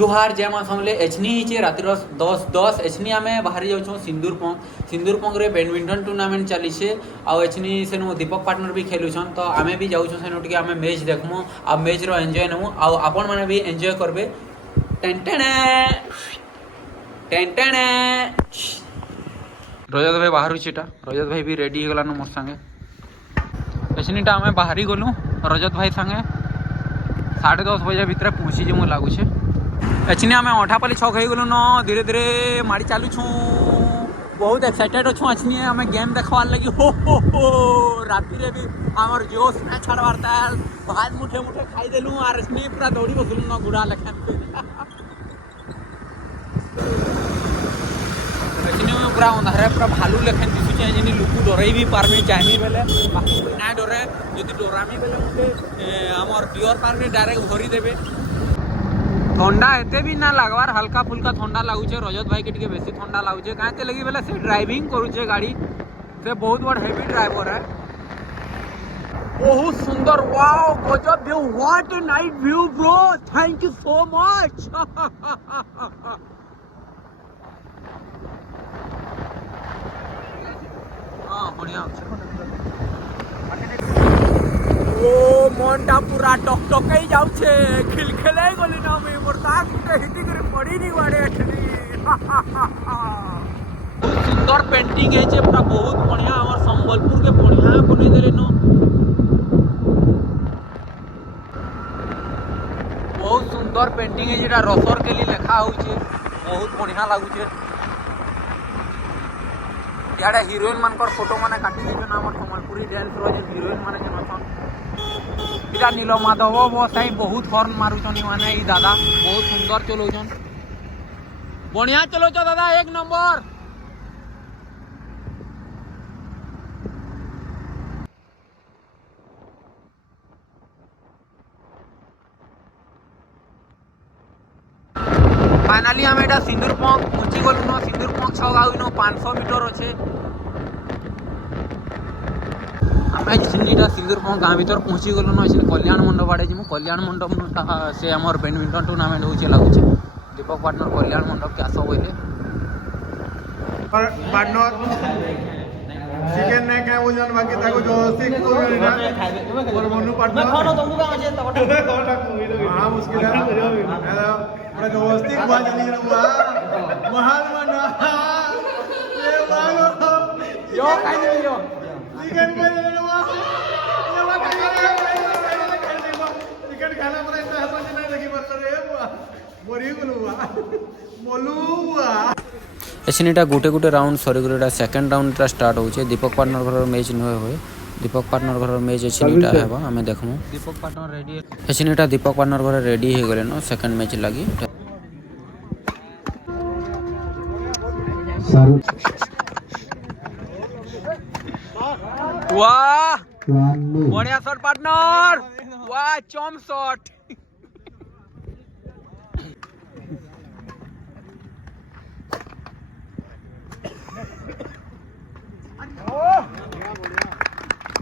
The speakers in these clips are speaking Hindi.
जुहार जय माँ समले एचनी ही रातिर 10:10 एचनी आम बाहरी जाऊँ सिंदूरपंग रे बैडमिंटन टूर्नामेंट चली आउ एचनी सेनु दीपक पार्टनर भी खेलुछन तो आमे भी जाऊँ सेनु टिके आमे मैच देखमु आ मैच रो एंजॉय नमु आउ आपण माने भी एंजॉय करबे टेंटेने टेंटेने रजत भाई बाहर छीटा रजत भाई भी रेडी हो गलान मोर संगे एचनीटा आमे बाहरी गलु रजत भाई संगे 10:30 बजे भितर पहुँची जे मो लागुछे एचनी आम अठापाली छक हो गलु न धीरे धीरे माड़ी चलुछु बहुत एक्साइटेड अच्छु एचनी आम गेम देखवार लगी हो राति भी आमर जोश ना छाड़बार ताल भात मुठे मुठे खाईदेलु आर एचनी पूरा दौड़ी बसलु न गुड़ा लेखान एचनी में पूरा अंधारे पूरा भालू लेखान दिशुचे एचनी लुकु डरई भी पारमी चाहनी बेले ना डरे यदि डरामी बेले मते आमर डियर पार्क डायरेक्ट भरी देबे ठंडा एते भी ना लगवार हल्का फुल्का ठंडा लगुचे रजत भाई के बेसी ठंडा लगुचे कहीं लगी बेले से ड्राइविंग करुचे गाड़ी से बहुत बड़ हेवी ड्राइवर है बहुत सुंदर वाओ गजब view what a night view bro thank you so much हां बढ़िया ओ मनटा पूरा टकटकई जाउछे खिलखिलाई गली ना मैं मोर ताक के हिटी करे पड़ी नहीं बाड़े अठनी बहुत सुंदर पेंटिंग है जे पूरा बहुत बढ़िया हमर संबलपुर के बढ़िया बने देले न बहुत सुंदर पेंटिंग है जेटा रसर के लिए लिखा होउछे बहुत बढ़िया लागुछे याडा हीरोइन मानकर फोटो माने काटी दिछन हमर संबलपुरी डांस रो जे हीरोइन माने जन छन इटा नील माधव बसाई बहुत हॉर्न मारुचन माने ई दादा बहुत सुंदर चलौचन बढ़िया चलौच दादा एक नंबर फाइनली हम एटा सिंदूरपंग पहुंची गलु न सिंदूरपंग छगाउ न 500 मीटर अच्छे आमटा सिंदूरपंग गाँ भर पहुँची गलु न कल्याण मंडप आड़े जी कल्याण मंडप से आमर बैडमिंटन टूर्नामेंट हो लगुचे दीपक पार्टनर कल्याण मंडप के आस बोले पार्टनर चिकन नहीं खाए वो जन बाकी ताको जो सिक को ना और मनु पार्टनर खाना तुमको कहां जे तबटा हां मुश्किल है पूरा जो स्टिक हुआ जल्दी हुआ महान मना ये वालो यो खाई दे यो चिकन खाई दे लो ये वा चिकन खाना पर इतना हंस नहीं लगी बस रे मोरी गुलुआ मोलुआ एचनीटा गोटे गोटे राउंड सरी गला सेकंड राउंड स्टार्ट होचे दीपक पार्टनर घर मैच न होए दीपक पार्टनर घर मैच एचनीटा हेबा हमें देखमु दीपक पार्टनर रेडी एचनीटा दीपक पार्टनर घर रेडी हे गले न सेकंड मैच लागी वाह बढ़िया शॉट पार्टनर वाह चम शॉट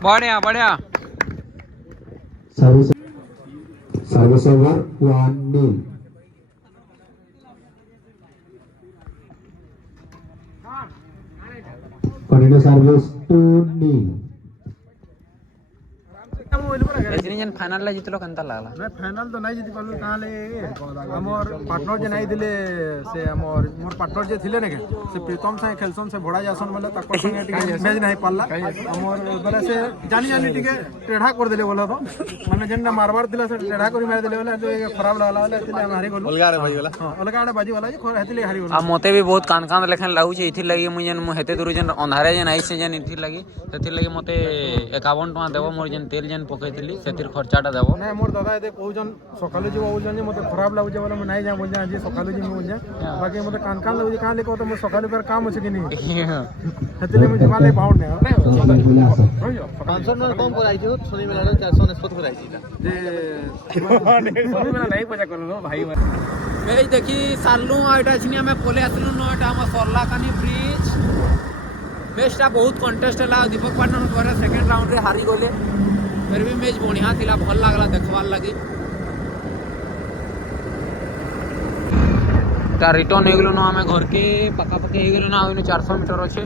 बढ़िया बढ़िया सर्विस ओवर 1-0 कंटिन्यू सर्विस 2-0 एचनी जन फाइनल ला जितलो कंता लागला मैं फाइनल तो नहीं जीति पालु काले हमर पार्टनर जे नहीं दिले से हमर मोर पार्टनर जे थिले ने के से प्रीतम से खेलसन से भोड़ा जासन बोले तक संगे टिके मैच नहीं पाला हमर बोले से जानी जानी टिके टेढ़ा कर देले बोला तो माने जेन मारबार दिला से टेढ़ा करी मार देले बोले तो ये खराब लागला बोले तिले हम हारी गलु अलगा रे भाई वाला हां अलगा रे बाजी वाला जे हेतिले हारी गलु आ मते भी बहुत कान कान लेखन लागु छै इथि लागि मु जन हेते दूर जन अंधारे जन आई से जन इथि लागि सेति लागि मते 51 टका देबो मोर जन तेल जन पकैतिली सेतिर खर्चाटा देबो नहीं मोर दादा एते कहू जन सकालु जीव बोल जन मते खराब लागु जे बोले मैं नहीं जा बोल जा आज सकालु जी बोल जा बाकी मते कान कान लागु जे कान लेको तो मोर सकालु पर काम होछ कि नहीं हेतिले मुझे माले बाउंड ने 500 न कम कर आई छ सोनी मेला 470 कर आई छ जे सोनी मेला नहीं पचा करलो भाई मैं देखी सारलू आइटा छिनी हमें पोले आसलू न एटा हम सरला कानी ब्रिज मैचटा बहुत कंटेस्ट है दीपक पार्टनर द्वारा सेकंड राउंड रे हारी गले फिर भी मैच बढ़िया थिला भल लागला देखवार लगी ता रिटर्न हो गलु आम घर के पखापाखि हो गलु ना 400 मीटर अच्छे